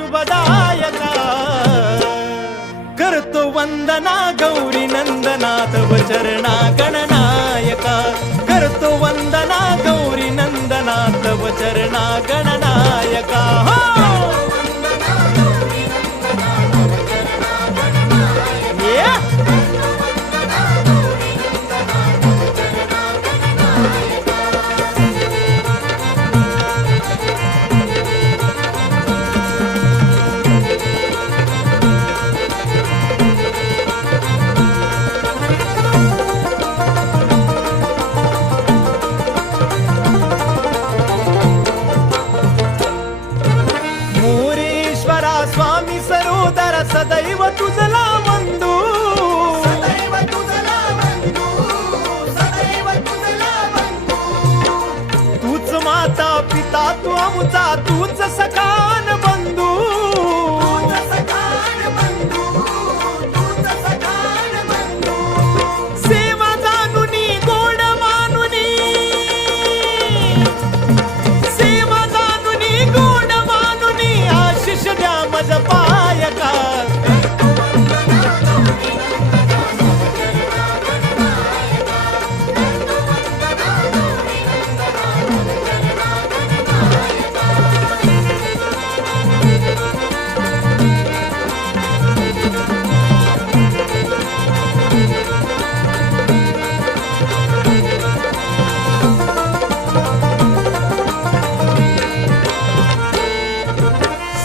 शुभदायका करतो वंदना गौरी नंदना तव चरणा गणनायका करतो वंदना गौरी नंदना तव चरणा गणनायका स्वामी सरोदर सदैव तुझला वंदू सदैव तुझला वंदू सदैव तुझला वंदू तूच माता पिता तू आमचा तूच सखान बंधू तूच सखान बंधू तूच सखान बंधू सेवा जानुनी गोड मानुनी सेवा जानुनी गोड मानुनी आशिष द्या मज पायका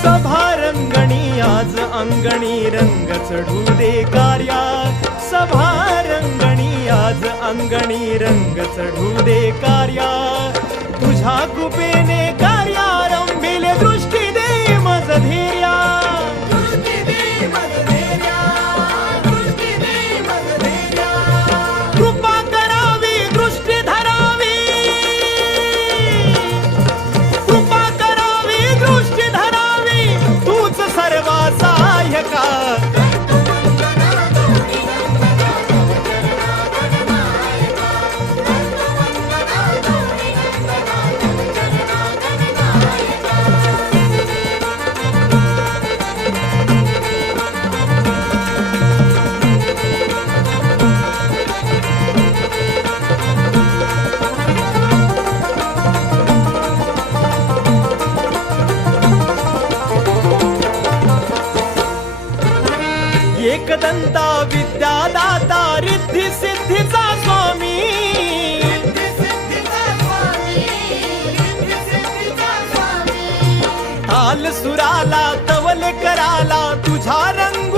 सभारंगणी आज अंगणी रंग चढू दे कार्या सभारंगणी आज अंगणी रंग चढू दे कार्या तुझ्या कृपेने कार्या रंभिले दृष्टी दे मज धैर्या दृष्टी दे मज धैर्या दृष्टी दे मज धैर्या कृपा करावी दृष्टी धरावी कृपा करावी दृष्टी धरावी तूच सर्वा सहाय्यका एकदंता विद्यादाता रिद्धी सिद्धीचा स्वामी रिद्धी सिद्धीचा स्वामी रिद्धी सिद्धीचा स्वामी ताल सुराला तवल कराला तुझा रंग